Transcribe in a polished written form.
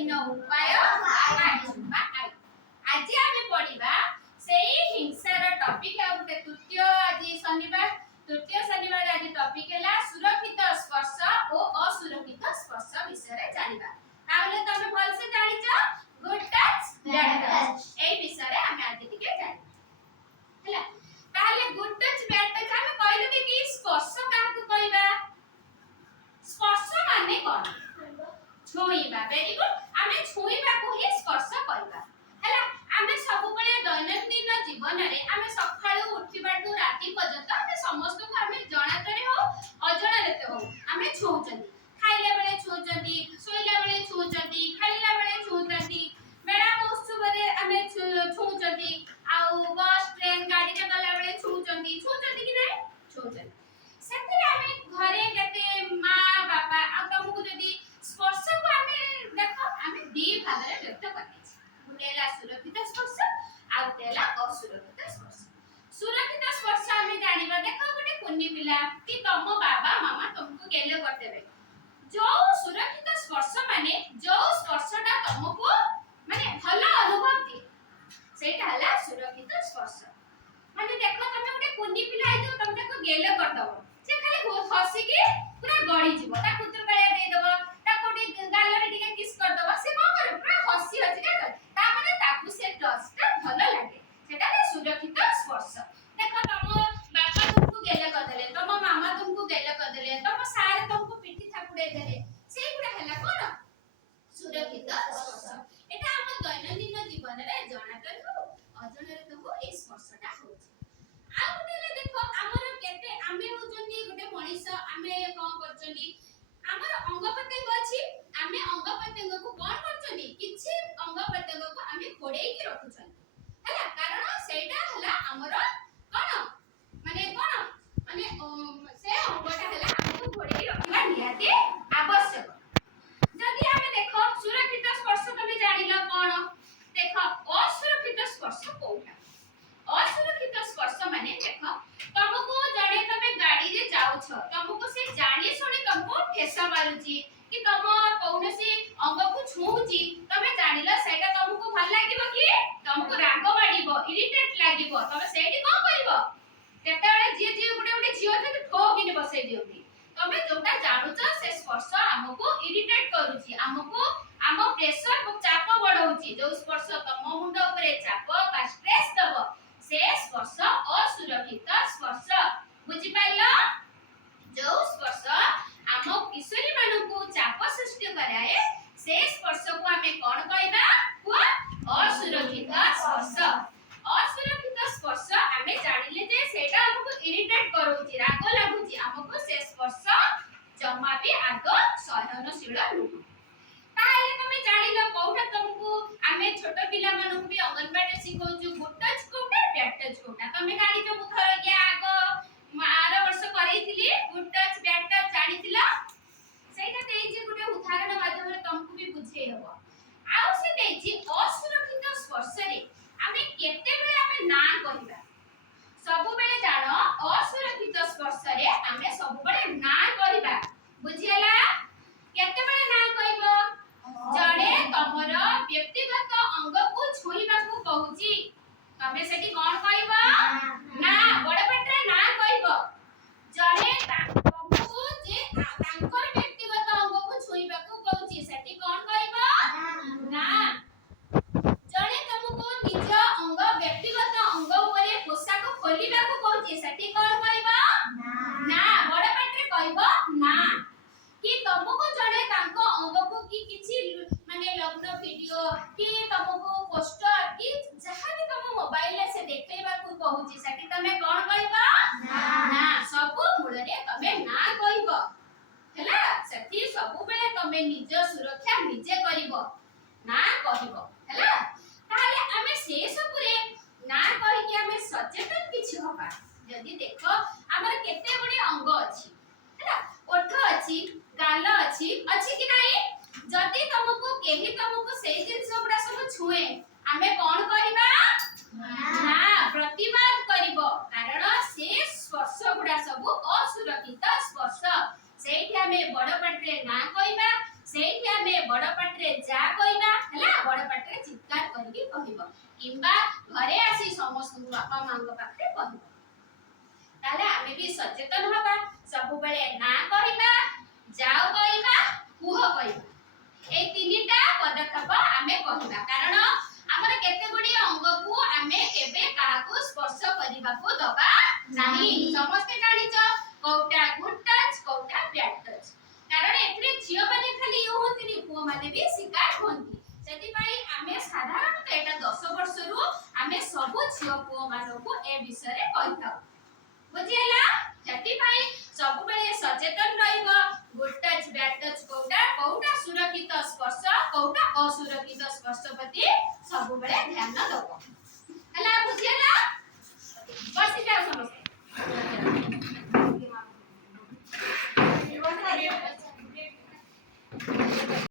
ବିଭିନ୍ନ ଉପାୟ आज आमे पढिबा सेही हिंसार टॉपिक आ गुटे तृतीय शनिवार आज टॉपिक हैला सुरक्षित स्पर्श और असुरक्षित स्पर्श विषय रे जानिबा ताले तमे भल से जानि छ गुड टच बैड टच ए विषय रे हमें आज टिके जानि हैला ताले गुड टच बैड टच हमें कहले कि स्पर्श काकू कहबा स्पर्श माने कोन छुईबा वेरी गुड हमें छुईबा को ही स्पर्श कहबा हैला हमें सब बळे दैनंदिन जीवन रे हमें सकाळू उठिबाटू राती पर्यंत हमें समस्त को हमें जणातरे हो अजणा रेते हो हमें छुउचंदी खाइला बेले छुउचंदी सोइला बेले छुउचंदी खाइला बेले छुउचंदी मेला महोत्सव रे हमें छुउचंदी आउ बस ट्रेन गाड़ी रे गला बेले छुउचंदी कि नै छुउचंदी सेते हमें घरे केते मां बापा आ तुमको जदी स्पर्श को हमें देखो हमें दी भाग रे व्यक्त करनी गुटेला सुरक्षित स्पर्श आ गुटेला असुरक्षित स्पर्श सुरक्षित स्पर्श हमें जानिबा देखो गुटे कुन्नी पिला कि तम बाबा मामा तुमको गेले करतेबे जो सुरक्षित स्पर्श माने जो स्पर्शटा तुमको माने भलो अनुभव दे सेटा हला सुरक्षित स्पर्श माने देखो तमे गुटे कुन्नी पिला आइ तुम ताको गेले करदबो से खाली हसी के पूरा गड़ी जीवो ता कुतर गालिया दे दबो ता कोटी गाल रे टिके किस कर दबो से को करे पूरा हसी हसी के ता माने ताकू से टच ता भलो लागे सेटा सुरक्षित स्पर्श देखो तम बापा तुमको गेले कर देले तम मामा तुमको गेले कर देले तम सारे तुमको पिठी थापुडे देले से गुडा हला कोन सुरक्षित स्पर्श एटा हम दैनंदिन जीवन रे जणातर हो अजण रे तुमको ए स्पर्शटा होछि आ गुटे देखो हमर केते आमे होजंदी गुटे मनीष आमे कोन करचंदी हमर अंग प्रत्यंग अछि आमे अंग प्रत्यंग को कोन करचंदी किछि अंग प्रत्यंग को आमे खोडेई के रखुचंदी हैला कारण सेटा हला हमर कोन माने से अंगटा हला हमको खोडेई रखिबा निहाती आवश्यक जदी आमे देखो सुरक्षित स्पर्श तमे जानिला कोन देखो असुरक्षित स्पर्श कोउटा असुरक्षित स्पर्श माने देखो तुमको जणे तमे गाड़ी रे जाउ छ तुमको से जानी सुनी तुमको ठेसा मारुची कि तुम कौनसी अंग को छुउची तमे जानिला सेटा तुमको भल लागिबो कि तुमको राग माडिबो इरिटेट लागिबो तमे सेठी कोन करिवो केते बेले जे गुटे गुटे जियो ते ठोकिने बसै दियोती तमे जोटा जानु छ से स्पर्श हमको इरिटेट करूची हमको हम प्रेशर को चाप बढ़ाउची जो स्पर्श तम मुंड ऊपर चाप का स्ट्रेस दबो से स्पर्श असुरक्षित स्पर्श बुझी पाइलो जो स्पर्श हम किशोरी मानकु चाप सृष्टि कराए से स्पर्श को हमें कोन कहबा को असुरक्षित स्पर्श असुरक्षित स्पर्श हमें जानिले जे सेटा हमको इरिटेट करूची राग लागुची हमको से स्पर्श जम्मा भी आदो सहनशील नुह ताले तमे जानिलो कोठा तुमको हमें छोट पिला मानकु भी अंगनवाड़ी सिखौछु गुड टच कोठा बैड टच कोठा तमे गाड़ी जो मुथर गया आगो आर वर्ष करैथिली गुड टच बैड टच जानिथिला सेटा देइछि गुटे उदाहरण माध्यम रे तुमको भी बुझे हबो आउ से देइछि असुरक्षित स्पर्श रे हमें केते बेले हमें ना कहिबा सब बेले जानो असुरक्षित स्पर्श रे हमें सब बेले ना कहिबा बुझियला केते बेले ना कहिबो जड़े तमर व्यक्तिगत अंग को छुईबा को कहूची तमे सेठी कोन कहबो ना बड़ पटरे ना कहबो जड़े तमको जे तांकर व्यक्तिगत अंग को छुईबा को कहूची सेठी कोन कहबो ना जड़े तमको निज अंग व्यक्तिगत अंग ऊपर पोशाक खोलिबा को कहूची सेठी कोन कहबो ना बड़ पटरे कहबो ना कि तुमको जड़े तांको अंग को कि किछि माने लग्न वीडियो कि तुमको पोस्टर कि जहां भी तुम मोबाइल से देखैबा को कहूची सेठी तमे कोन कहबा ना सब मूल रे तमे ना कहबो हैला सेठी सब बेले तमे निज सुरक्षा निजे करिवो ना कहबो हैला ताले हमें से सब रे ना कहि कि हमें सचेतन किछि होबा जदी देखो हमर केते गुडी अंग अछि हैला ओठ अछि गाल अछि कि नाही जदी तुमको केही तुमको सेही जिंस गुडा सब छुए हमें कोन करिबा ना प्रतिवाद करिवो कारण से स्पर्श गुडा सब असुरक्षित स्पर्श सेठी हमें बड़ पटरे ना कहिबा ସେଇଠି ଆମେ ବଡ଼ ପାଟିରେ ଯା କହିବା ହେଲା ବଡ଼ ପାଟିରେ ଚିତ୍କାର କରିକି କହିବ କିମ୍ବା ଘରେ ଆସି ସମସ୍ତଙ୍କୁ ବାପା ମାଙ୍କ ପାଖରେ କହିବ ତାହେଲେ ଆମେ ବି ସଚେତନ ହବା ସବୁବେଳେ ନା କହିବା ଯାଅ କହିବା କୁହ କହିବା এই তিনিটা পদক্ষেপ ଆମେ କହିବା କାରଣ ଆମର କେତେ গুଡିଏ ଅଙ୍ଗକୁ ଆମେ କେବେ କାହାକୁ ସ୍ପର୍ଶ କରିବାକୁ ଦବା ନାହିଁ ସମସ୍ତେ ଜାଣିଛ କୋଉଟା ଗୁଡ ଟଚ୍ କୋଉଟା ବ୍ୟାଡ୍ ଟଚ୍ କାରଣ ଏଥିରେ ଝିଅ ମାନେ ଖାଲି ଇଏ ହୁଅନ୍ତିନି ପୁଅ ମାନେ ବି ଶିକାର ହୁଅନ୍ତି ସେଥିପାଇଁ ଆମେ ସାଧାରଣତଃ ଏଟା 10 ବର୍ଷରୁ ଆମେ ସବୁ ଝିଅ ପୁଅ ମାନଙ୍କୁ ଏ ବିଷୟରେ କହିଥାଉ ବୁଝିହେଲା ସେଥିପାଇଁ ସବୁବେଳେ ସଚେତନ ରହିବ ଗୁଡ ଟଚ୍ ବ୍ୟାଡ୍ ଟଚ୍ କୋଉଟା କୋଉଟା ସୁରକ୍ଷିତ ସ୍ପର୍ଶ କୋଉଟା ଅସୁରକ୍ଷିତ ସ୍ପର୍ଶ ପ୍ରତି ସବୁବେଳେ ଧ୍ୟାନ ଦେବ ହେଲା ବୁଝିହେଲା